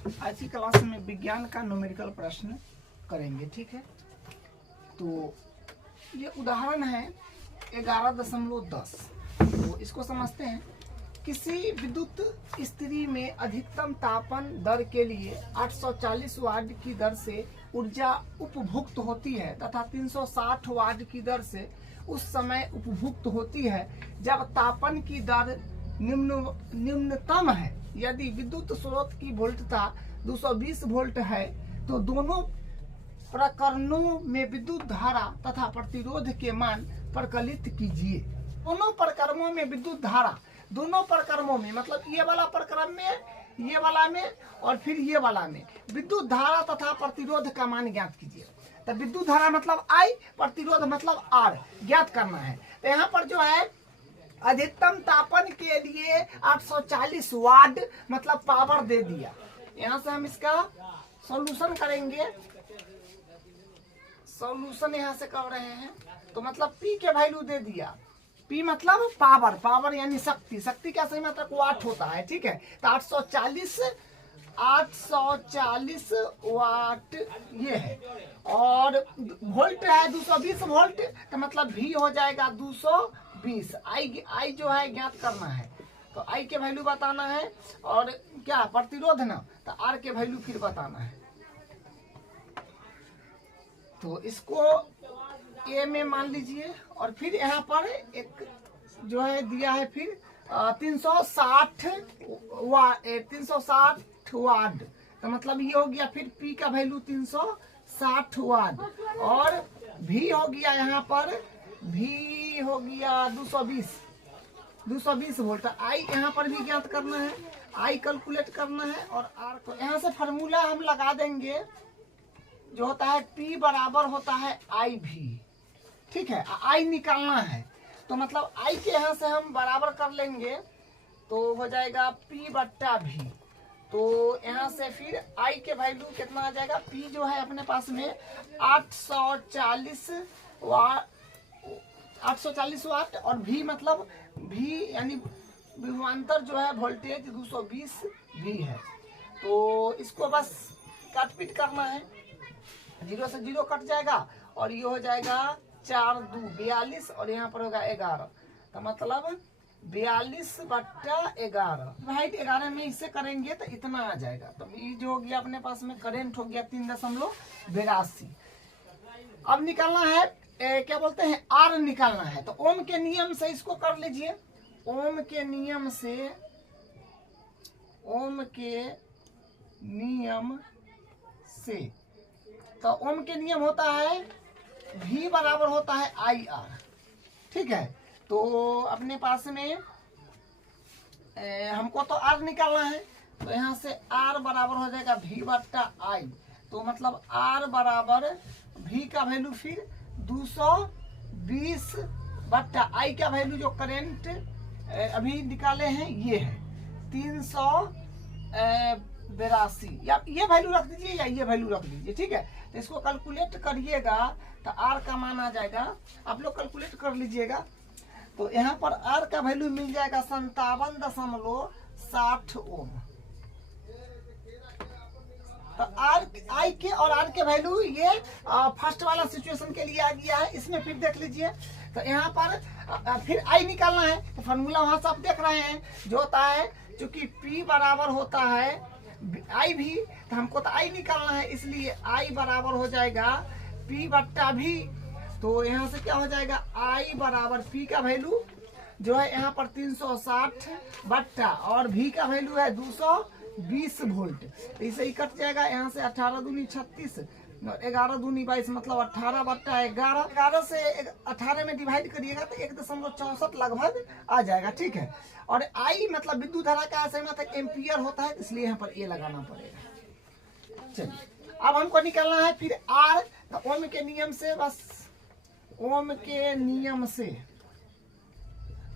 आज की क्लास में विज्ञान का न्यूमेरिकल प्रश्न करेंगे। ठीक है, तो ये उदाहरण है 11.10। तो इसको समझते हैं। किसी विद्युत स्थिति में अधिकतम तापन दर के लिए 840 वाट की दर से ऊर्जा उपभुक्त होती है तथा 360 वाट की दर से उस समय उपभुक्त होती है जब तापन की दर निम्नतम है। यदि विद्युत स्रोत की वोल्टता 220 वोल्ट है तो दोनों प्रकरणों में विद्युत धारा तथा प्रतिरोध के मान प्रकलित कीजिए। दोनों प्रकरणों में विद्युत धारा, दोनों प्रकरणों में मतलब ये वाला प्रकरण में, ये वाला में और फिर ये वाला में विद्युत धारा तथा प्रतिरोध का मान ज्ञात कीजिए। तो विद्युत धारा मतलब I, प्रतिरोध मतलब R ज्ञात करना है। तो यहाँ पर जो है अधिकतम तापन के लिए 840 वाट मतलब पावर दे दिया। यहाँ से हम इसका सॉल्यूशन करेंगे। सॉल्यूशन यहाँ से कर रहे हैं तो मतलब P के वैल्यू दे दिया। P मतलब पावर, पावर यानी शक्ति, शक्ति का सही मतलब वाट होता है। ठीक है, तो 840 वाट ये है और वोल्ट है 220 वोल्ट, तो मतलब V हो जाएगा 220। I जो है ज्ञात करना है, तो I के वैल्यू बताना है और क्या प्रतिरोध ना, तो R के वैल्यू फिर बताना है। तो इसको A में मान लीजिए और फिर यहाँ पर एक जो है दिया है फिर 360 वाट, तो मतलब ये हो गया फिर P का वैल्यू 360 वाट और V हो गया यहाँ पर, V हो गया 220 वोल्ट। I यहाँ पर भी ज्ञात करना है, I कैलकुलेट करना है और R को यहाँ से फार्मूला हम लगा देंगे जो होता है P बराबर होता है IV। ठीक है, I निकालना है तो मतलब I के यहाँ से हम बराबर कर लेंगे तो हो जाएगा P बट्टा V। तो यहाँ से फिर I के वैल्यू कितना आ जाएगा, P जो है अपने पास में 840 वाट और V मतलब V यानी विभवांतर जो है वोल्टेज 220 V है। तो इसको बस काट पीट करना है, 0 से 0 कट जाएगा और ये हो जाएगा 4 2 42 और यहाँ पर होगा 11, तो मतलब 42 बट्टा 11 भाई 11 में इसे करेंगे तो इतना आ जाएगा। तो ये जो हो गया अपने पास में करंट हो गया 3.82। अब निकालना है क्या बोलते हैं R निकालना है। तो ओम के नियम से इसको कर लीजिए। ओम के नियम से तो ओम के नियम होता है V बराबर होता है IR। ठीक है, तो अपने पास में हमको तो R निकालना है तो यहाँ से R बराबर हो जाएगा V बट्टा I। तो मतलब R बराबर V का वैल्यू फिर 220 बट्टा I का वैल्यू जो करंट अभी निकाले हैं ये है 382 या ये वैल्यू रख दीजिए या ये वैल्यू रख दीजिए। ठीक है, तो इसको कैलकुलेट करिएगा तो R का मान आ जाएगा, आप लोग कैलकुलेट कर लीजिएगा। तो यहाँ पर R का वैल्यू मिल जाएगा 57.60 ओम। तो I के और R के वैल्यू ये फर्स्ट वाला सिचुएशन के लिए आ गया है। इसमें फिर देख लीजिए तो यहाँ पर फिर I निकालना है। तो फार्मूला वहां से आप देख रहे हैं जो होता है, क्योंकि P बराबर होता है I भी, तो हमको तो I निकालना है इसलिए I बराबर हो जाएगा P बट्टा V। तो यहाँ से क्या हो जाएगा I बराबर P का वैल्यू जो है यहाँ पर 360 बट्टा और V का वैल्यू है 220 वोल्ट। इसे ही कट जाएगा, यहाँ से 18 दूनी 36 और 11 दूनी 22 मतलब 18 बट्टा 11। 11 से 18 में डिवाइड करिएगा तो 1.64 लगभग आ जाएगा। ठीक है, और I मतलब विद्युत धारा का ऐसे मतलब एम्पियर होता है, इसलिए यहाँ पर ये लगाना पड़ेगा। चलिए अब हमको निकालना है फिर R। तो ओम के नियम से, बस ओम के नियम से,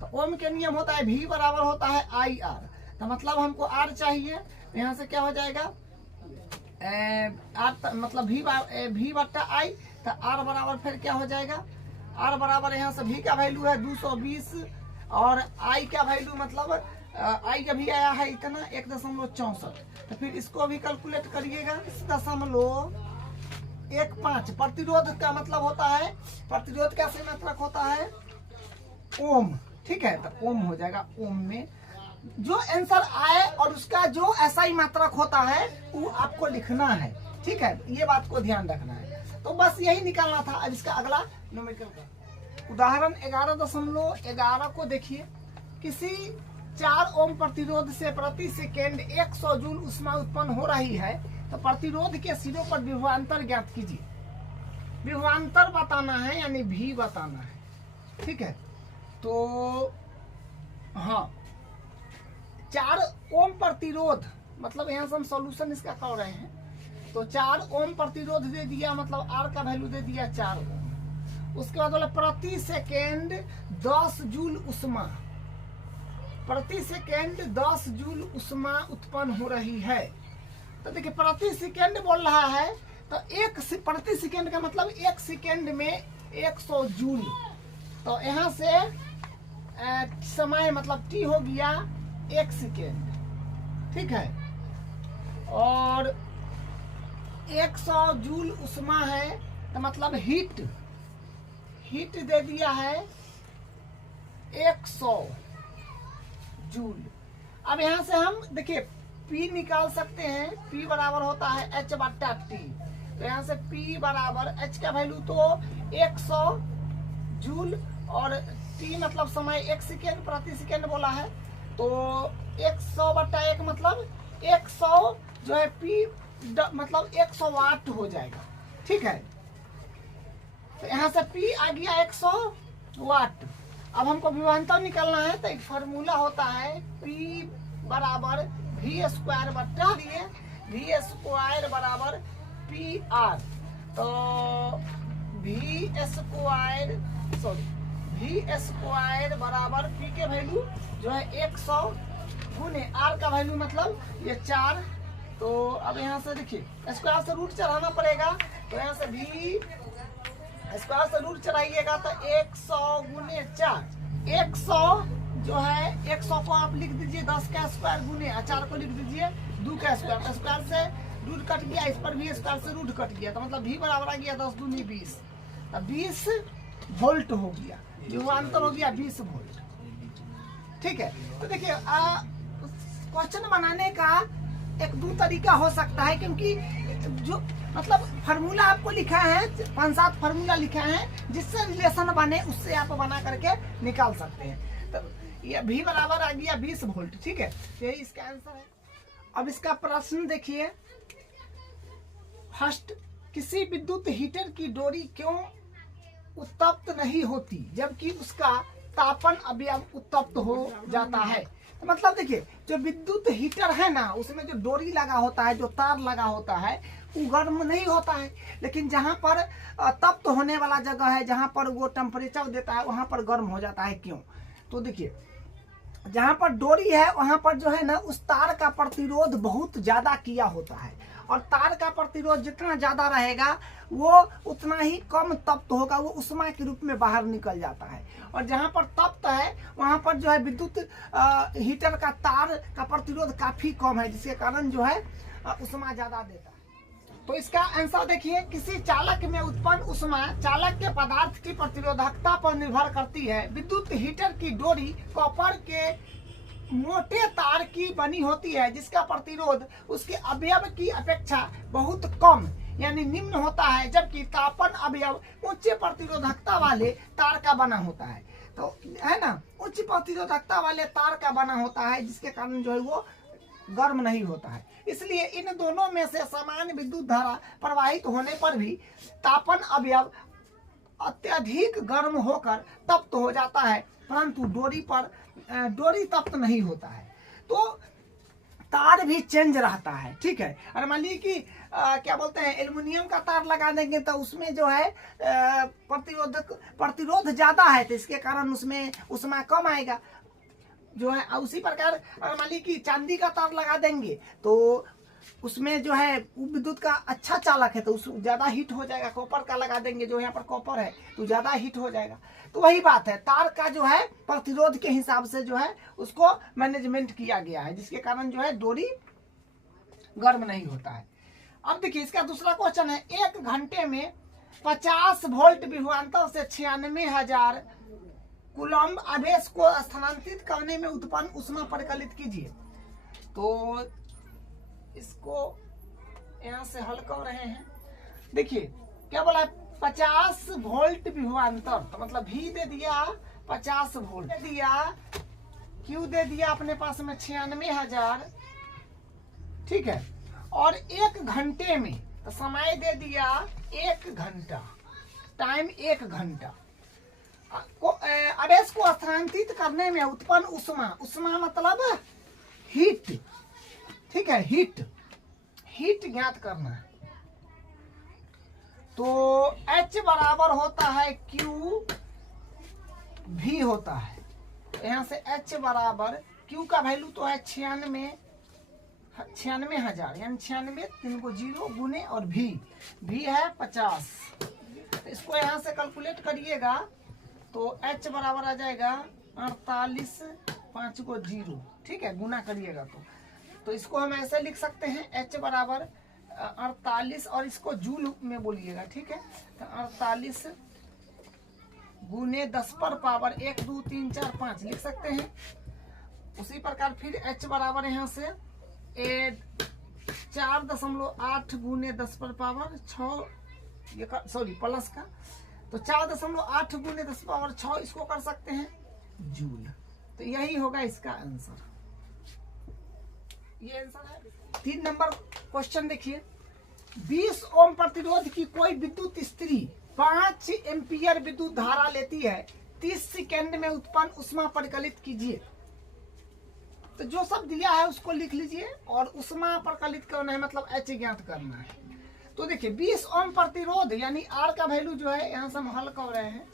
तो ओम के नियम होता है V बराबर होता है IR। तो मतलब हमको R चाहिए, तो यहाँ से क्या हो जाएगा R मतलब V बट्टा I। तो R बराबर फिर क्या हो जाएगा, R बराबर यहाँ से V का वैल्यू है 220 और I का वैल्यू मतलब आई अभी आया है इतना 1.64, तो फिर इसको भी कैलकुलेट करिएगा 0.15। प्रतिरोध का मतलब होता है, प्रतिरोध का सही मात्रक होता है ओम, ठीक है, तो ओम हो जाएगा। ओम में जो आंसर आए और उसका जो SI मात्रक होता है वो आपको लिखना है, ठीक है, ये बात को ध्यान रखना है। तो बस यही निकालना था। अब इसका अगला न्यूमेरिकल का उदाहरण 11.11 को देखिए। किसी 4 ओम प्रतिरोध से प्रति सेकेंड 100 जूल ऊष्मा उत्पन्न हो रही है, तो प्रतिरोध के सिरों पर विभवांतर ज्ञात कीजिए। विभवांतर बताना है यानी भी बताना है, ठीक है। तो हाँ, 4 ओम प्रतिरोध मतलब यहाँ से हम सॉल्यूशन इसका कर रहे हैं। तो 4 ओम प्रतिरोध दे दिया, मतलब आर का वैल्यू दे दिया 4 ओम। उसके बाद बोला प्रति सेकेंड 10 जूल ऊष्मा, प्रति सेकेंड 10 जूल ऊष्मा उत्पन्न हो रही है। तो देखिए प्रति सेकेंड बोल रहा है, तो प्रति सेकेंड का मतलब 1 सेकेंड में 100 जूल। तो यहाँ से समय मतलब टी हो गया 1 सेकेंड, ठीक है। और 100 जूल ऊष्मा है, तो मतलब हीट दे दिया है 100 जूल। अब यहाँ से हम देखिए P निकाल सकते हैं। P बराबर होता है H/T। तो यहाँ से P बराबर H का वैल्यू तो 100 जूल और T मतलब समय 1 सेकेंड प्रति सेकेंड बोला है। तो 100/1 मतलब 100 जो है P मतलब 100 वाट हो जाएगा, ठीक है। तो यहाँ से P आ गया 100 वाट। अब हमको विभवांतर निकालना है, तो एक फार्मूला होता है P बराबर V² बटा V² बराबर PR। तो V² बराबर P के वैल्यू जो है 100 गुने R का वैल्यू मतलब ये 4। तो अब यहाँ से देखिए स्क्वायर से रूट चढ़ाना पड़ेगा। तो यहाँ से V स्क्वायर से रूट चढ़ाइएगा तो 100 गुने 4, 100 जो है 100 को आप लिख दीजिए 10 का स्क्वायर गुने 4 को लिख दीजिए 2 का स्क्वायर। स्क्वायर से रूट कट गया, इस पर भी स्क्वायर से रूट कट गया, तो मतलब V बराबर आ गया 10 दूनी 20। तो 20 वोल्ट हो गया, विभवांतर हो गया 20 वोल्ट, ठीक है। तो देखिए क्वेश्चन बनाने का एक दो तरीका हो सकता है, क्योंकि जो मतलब फार्मूला आपको लिखा है 5-7 फार्मूला लिखा है, जिससे रिलेशन बने उससे आप बना करके निकाल सकते हैं। तो ये V बराबर आ गया 20 वोल्ट, ठीक है, यही इसका आंसर है। अब इसका प्रश्न देखिए। फर्स्ट, किसी विद्युत हीटर की डोरी क्यों उत्तप्त नहीं होती जबकि उसका तापन अवयव उत्तप्त हो जाता है। तो मतलब देखिए जो विद्युत हीटर है ना, उसमें जो डोरी लगा होता है, जो तार लगा होता है, वो गर्म नहीं होता है। लेकिन जहाँ पर तप्त होने वाला जगह है, जहाँ पर वो टेम्परेचर देता है, वहाँ पर गर्म हो जाता है। क्यों? तो देखिए जहाँ पर डोरी है वहाँ पर जो है ना, उस तार का प्रतिरोध बहुत ज़्यादा किया होता है, और तार का प्रतिरोध जितना ज़्यादा रहेगा वो उतना ही कम तप्त होगा, वो ऊष्मा के रूप में बाहर निकल जाता है। और जहाँ पर तप्त है वहाँ पर जो है विद्युत हीटर का तार का प्रतिरोध काफ़ी कम है, जिसके कारण जो है ऊष्मा ज़्यादा देता है। तो इसका आंसर देखिए, किसी चालक में उत्पन्न ऊष्मा चालक के पदार्थ की प्रतिरोधकता पर निर्भर करती है। विद्युत हीटर की डोरी कॉपर के मोटे तार की बनी होती है, जिसका प्रतिरोध उसके अवयव की अपेक्षा बहुत कम यानी निम्न होता है, जबकि तापन अवयव उच्च प्रतिरोधकता वाले तार का बना होता है। तो है ना, उच्च प्रतिरोधकता वाले तार का बना होता है, जिसके कारण जो है वो गर्म नहीं होता है। इसलिए इन दोनों में से समान विद्युत धारा प्रवाहित होने पर भी तापन अवयव अत्यधिक गर्म होकर तप्त हो जाता है, परंतु डोरी तप्त नहीं होता है। तो तार भी चेंज रहता है, ठीक है। और मान लीजिए कि क्या बोलते हैं, एल्युमिनियम का तार लगा देंगे तो उसमें जो है प्रतिरोध ज्यादा है, तो इसके कारण उसमें ऊष्मा कम आएगा जो है। उसी प्रकार मान लीजिए कि चांदी का तार लगा देंगे तो उसमें जो है वो विद्युत का अच्छा चालक है तो उस ज़्यादा हीट हो जाएगा। कॉपर का लगा देंगे, जो यहाँ पर कॉपर है तो ज़्यादा हीट हो जाएगा। तो वही बात है, तार का जो है प्रतिरोध के हिसाब से जो है उसको मैनेजमेंट किया गया है, जिसके कारण जो है डोरी गर्म नहीं होता है। अब देखिए इसका दूसरा क्वेश्चन है, 1 घंटे में 50 वोल्ट विभवांतर से 96,000 कूलम्ब आवेश को स्थानांतरित करने में उत्पन्न ऊष्मा परिकलित कीजिए। तो इसको यहाँ से हल कर रहे हैं। देखिए क्या बोला है, 50 वोल्ट विभवांतर, तो मतलब V दे दिया 50 वोल्ट दे दिया, Q दे दिया अपने पास में 96,000, ठीक है। और 1 घंटे में तो समय दे दिया 1 घंटा, टाइम 1 घंटा। आवेश को स्थानांतरित करने में उत्पन्न ऊष्मा, ऊष्मा मतलब हीट, ठीक है, हीट ज्ञात करना है। तो H बराबर होता है Q V होता है। तो यहाँ से H बराबर Q का वैल्यू तो है 96,000 यानी 96 3 को 0 गुने और V है 50। तो इसको यहाँ से कैलकुलेट करिएगा तो H बराबर आ जाएगा 48 5 को 0, ठीक है, गुना करिएगा तो इसको हम ऐसे लिख सकते हैं, H बराबर 48 और इसको जूल में बोलिएगा, ठीक है। तो 48 गुने 10 पर पावर 1 2 3 4 5 लिख सकते हैं। उसी प्रकार फिर H बराबर यहाँ से 4.8 गुने 10 पर पावर 6, ये सॉरी प्लस का, तो 4.8 गुने 10 पावर 6 इसको कर सकते हैं जूल। तो यही होगा इसका आंसर, ये आंसर है। 3 नंबर क्वेश्चन देखिए, 20 ओम प्रतिरोध की कोई विद्युत स्त्री 5 एम्पियर विद्युत धारा लेती है, 30 सेकेंड में उत्पन्न ऊष्मा परिकलित कीजिए। तो जो सब दिया है उसको लिख लीजिए और ऊष्मा परिकलित करना है, मतलब H ज्ञात करना है। तो देखिए 20 ओम प्रतिरोध यानी R का वैल्यू जो है यहाँ से हम हल कर रहे हैं,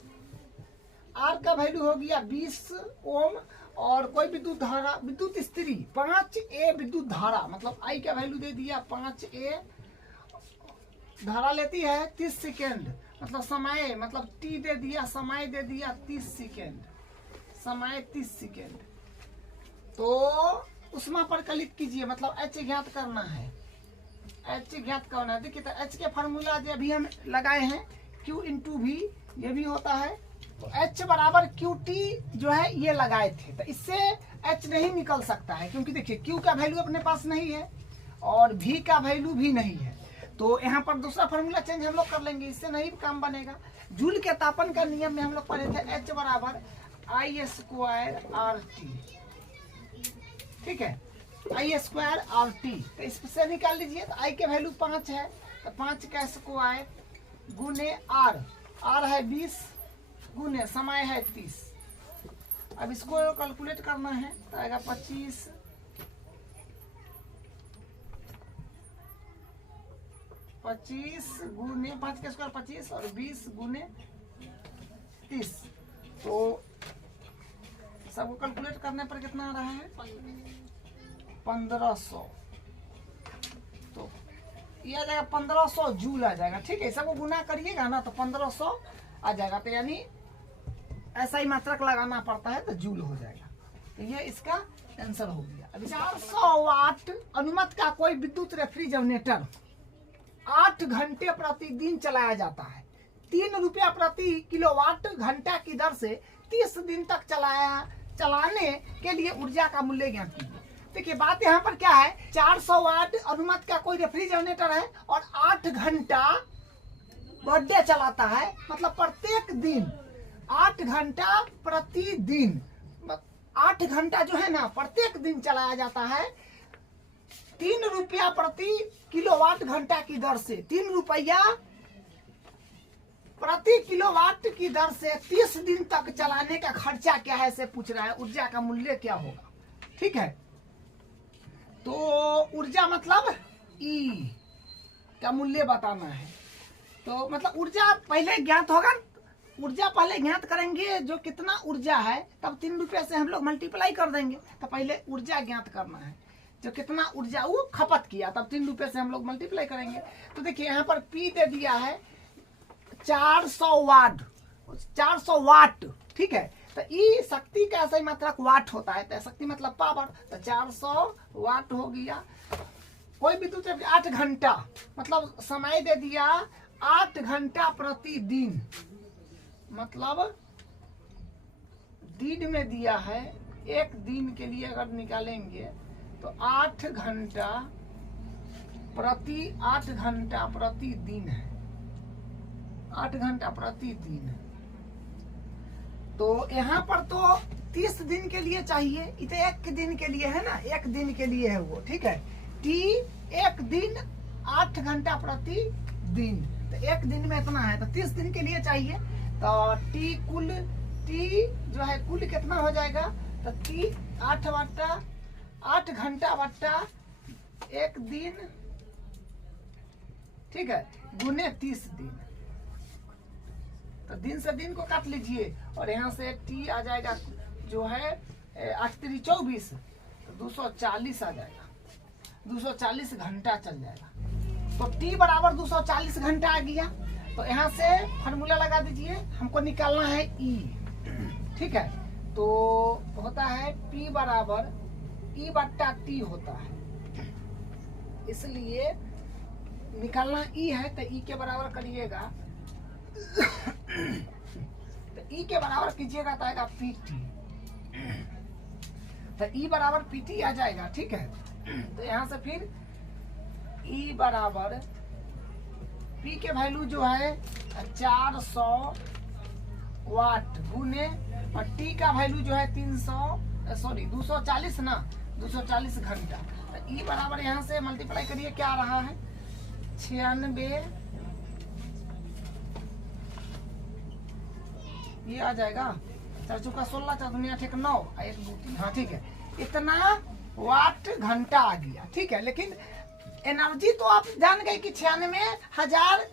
R का वैल्यू हो गया 20 ओम और कोई विद्युत धारा, विद्युत स्त्री 5A विद्युत धारा, मतलब I का वैल्यू दे दिया 5A धारा लेती है 30 सेकेंड, मतलब समय, मतलब T दे दिया, समय दे दिया 30 सेकेंड, समय 30 सेकेंड। तो ऊष्मा परिकलित कीजिए, मतलब H ज्ञात करना है, H ज्ञात करना है। देखिए तो H के फार्मूला जो अभी हम लगाए हैं Q इंटू V, ये भी होता है। तो H बराबर QT जो है ये लगाए थे, तो इससे H नहीं निकल सकता है, क्योंकि देखिए Q का वैल्यू अपने पास नहीं है और V का वैल्यू भी नहीं है। तो यहाँ पर दूसरा फार्मूला चेंज हम लोग कर लेंगे, इससे नहीं काम बनेगा। जूल के तापन का नियम में हम लोग पढ़े थे H बराबर I² RT, ठीक है, I² RT। तो इससे निकाल लीजिए, तो I के वैल्यू 5 है, तो 5 का स्क्वायर गुने R है 20 गुने समय है 30। अब इसको कैलकुलेट करना है तो आएगा 25 गुने 5 का स्क्वायर 25 और 20 गुने 30। तो सबको कैलकुलेट करने पर कितना आ रहा है 1500। तो ये आ जाएगा 1500 जूल आ जाएगा, ठीक है। सबको गुना करिएगा ना तो 1500 आ जाएगा। तो यानी ऐसा ही मात्रक लगाना पड़ता है तो जूल हो जाएगा। तो ये इसका आंसर हो गया। अभी 400 वाट अनुमत का कोई विद्युत रेफ्रिजरेटर 8 घंटे प्रतिदिन चलाया जाता है। 3 रुपया प्रति किलोवाट घंटा की दर से 30 दिन तक चलाने के लिए ऊर्जा का मूल्य ज्ञात कीजिए। देखिए बात यहाँ पर क्या है, 400 वाट अनुमत का कोई रेफ्रिजरेटर है और 8 घंटा पर डे चलाता है, मतलब प्रत्येक दिन 8 घंटा प्रतिदिन, 8 घंटा जो है ना प्रत्येक दिन चलाया जाता है 3 रुपया प्रति किलोवाट घंटा की दर से। 3 रुपया प्रति किलोवाट की दर से 30 दिन तक चलाने का खर्चा क्या है से पूछ रहा है, ऊर्जा का मूल्य क्या होगा, ठीक है। तो ऊर्जा मतलब ई का मूल्य बताना है। तो मतलब ऊर्जा पहले ज्ञात होगा, ऊर्जा पहले ज्ञात करेंगे जो कितना ऊर्जा है, तब 3 रुपये से हम लोग मल्टीप्लाई कर देंगे। तो पहले ऊर्जा ज्ञात करना है। जो कितना ऊर्जा वो खपत किया, तब 3 रुपए से हम लोग मल्टीप्लाई करेंगे। तो देखिए यहाँ पर P दे दिया है 400 वाट, 400 वाट, ठीक है। तो ई शक्ति का सही मात्रक वाट होता है, तो शक्ति मतलब पावर, तो 400 वाट हो गया। कोई विद्युत 8 घंटा, मतलब समय दे दिया 8 घंटा प्रतिदिन, मतलब दिन में दिया है, एक दिन के लिए अगर निकालेंगे तो 8 घंटा प्रतिदिन है, 8 घंटा प्रतिदिन। तो यहाँ पर तो 30 दिन के लिए चाहिए, इसे एक दिन के लिए है ना, एक दिन के लिए है वो, ठीक है। टी एक दिन 8 घंटा प्रतिदिन, तो एक दिन में इतना है, तो 30 दिन के लिए चाहिए। तो टी कुल, टी जो है कुल कितना हो जाएगा, तो टी 8 घंटा बट्टा एक दिन, ठीक है, गुने 30 दिन। तो दिन से दिन को काट लीजिए और यहाँ से टी आ जाएगा जो है 8 3 24, तो 240 आ जाएगा, 240 घंटा चल जाएगा। तो टी बराबर 240 घंटा आ गया। तो यहाँ से फार्मूला लगा दीजिए, हमको निकालना है ई, ठीक है। तो होता है P बराबर E बट्टा टी होता है, इसलिए निकालना E है, तो E के बराबर करिएगा, तो E के बराबर कीजिएगा तो आएगा PT, तो E बराबर PT आ जाएगा, ठीक है। तो यहाँ से फिर E बराबर P के वैल्यू जो है 400 वाट गुने, और T का वैल्यू जो है 240 ना, 240 घंटा। तो E बराबर यहाँ से मल्टीप्लाई करिए, क्या आ रहा है 96, ये आ जाएगा 4 चौका 16, 4 दूनी 8 9, 1 2 3, हाँ ठीक है, इतना वाट घंटा आ गया, ठीक है। लेकिन एनर्जी तो आप जान गए कि 96,000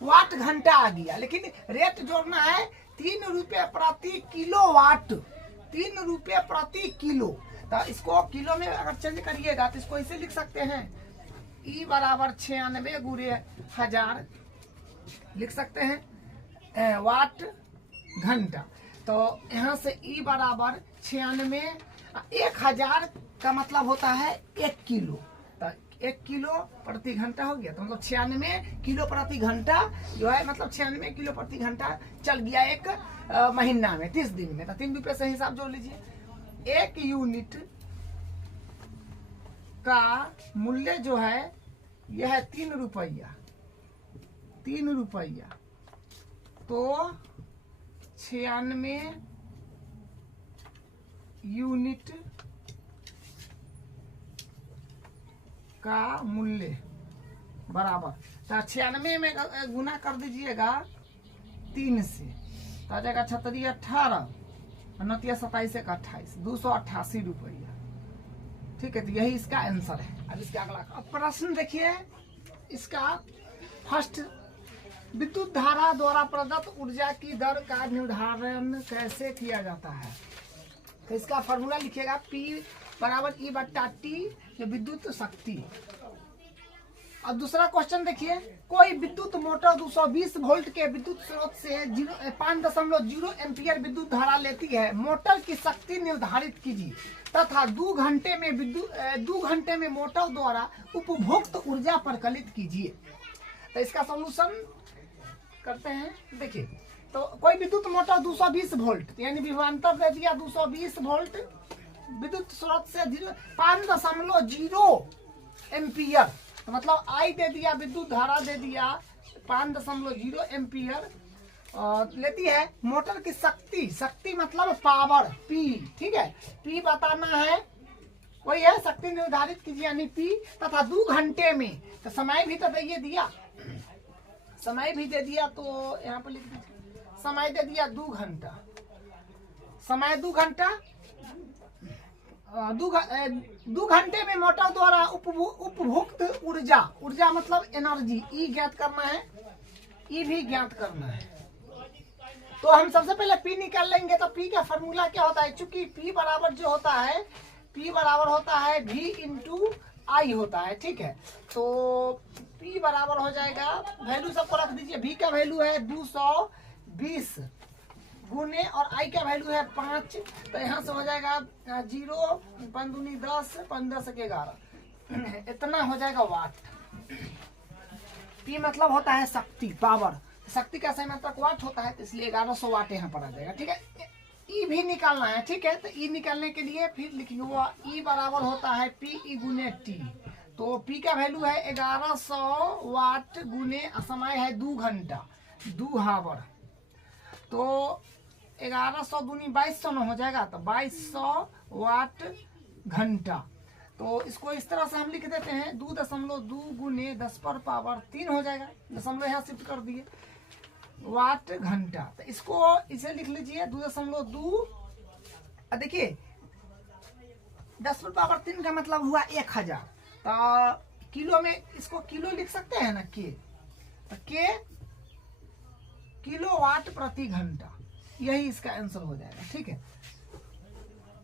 वाट घंटा आ गया, लेकिन रेट जोड़ना है 3 रुपये प्रति किलोवाट, 3 रुपये प्रति किलो। तो इसको किलो में अगर चेंज करिएगा तो इसको ऐसे लिख सकते हैं, ई बराबर 96 गुणे 1000 लिख सकते हैं वाट घंटा। तो यहाँ से ई बराबर 96, 1000 का मतलब होता है 1 किलो, तो 1 किलो प्रति घंटा हो गया। तो मतलब 96 किलो प्रति घंटा जो है, मतलब 96 किलो प्रति घंटा चल गया एक महीना में, 30 दिन में। तो 3 रुपये से हिसाब जोड़ लीजिए। 1 यूनिट का मूल्य जो है यह है 3 रुपया, 3 रुपया। तो 96 यूनिट का मूल्य बराबर, तो 96 में गुना कर दीजिएगा 3 से, तो आ जाएगा 36 18, 29 27 28, 288 रुपया, ठीक है। तो यही इसका आंसर है। अब इसका अगला प्रश्न देखिए, इसका फर्स्ट, विद्युत धारा द्वारा प्रदत्त ऊर्जा की दर का निर्धारण कैसे किया जाता है। तो इसका फॉर्मूला लिखिएगा, P बराबर E बट्टा T, जो विद्युत शक्ति। और दूसरा क्वेश्चन देखिए, कोई विद्युत मोटर 220 वोल्ट के विद्युत स्रोत से 5.0 एम्पियर विद्युत धारा लेती है। मोटर की शक्ति निर्धारित कीजिए तथा 2 घंटे में मोटर द्वारा उपभोक्त ऊर्जा परिकलित कीजिए। तो इसका सॉल्यूशन करते हैं। देखिए, तो कोई विद्युत मोटर 220 वोल्ट, यानी विभवांतर दे दिया 220 वोल्ट, विद्युत स्रोत से 5.0 एम्पियर, तो मतलब आई दे दिया, विद्युत धारा दे दिया 5.0 एम्पियर लेती है। मोटर की शक्ति मतलब पावर P, ठीक है, P बताना है, वही है शक्ति निर्धारित कीजिए यानी P, तथा 2 घंटे में, तो समय भी तो दे दिया, समय भी दे दिया, तो यहाँ पर लिख दीजिए, समय दे दिया 2 घंटा, समय 2 घंटा, 2 घंटे में मोटर द्वारा उपभोक्त ऊर्जा मतलब एनर्जी, ई ज्ञात करना है, ई भी ज्ञात करना है। तो हम सबसे पहले P निकाल लेंगे। तो P का फॉर्मूला क्या होता है, चूंकि P बराबर जो होता है, P बराबर होता है V इंटू आई होता है, ठीक है। तो P बराबर हो जाएगा, वैल्यू सबको रख दीजिए। V का वैल्यू है 220 गुने और I का वैल्यू है 5, तो यहाँ से हो जाएगा 0 5 दूनी 10 5 10 11, इतना हो जाएगा वाट। P मतलब होता है शक्ति, पावर। शक्ति का सही मात्रक वाट होता है, तो इसलिए 1100 वाट यहाँ पर आ जाएगा, ठीक है। E भी निकालना है, ठीक है। तो E निकालने के लिए फिर लिखेंगे वो E बराबर होता है PE गुने T। तो P का वैल्यू है 1100 वाट गुने समय है 2 घंटा, 2 हावर। तो 1100 दूनी 2200 में हो जाएगा, तो 2200 वाट घंटा। तो इसको इस तरह से हम लिख देते हैं 2.2 गुने 10 पर पावर 3 हो जाएगा, दशमलव यहाँ शिफ्ट कर दिए, वाट घंटा। तो इसको इसे लिख लीजिए 2.2। देखिए 10 पर पावर 3 का मतलब हुआ 1000। तो किलो में इसको किलो लिख सकते हैं ना, के, तो के किलो वाट प्रति घंटा, यही इसका आंसर हो जाएगा, ठीक है।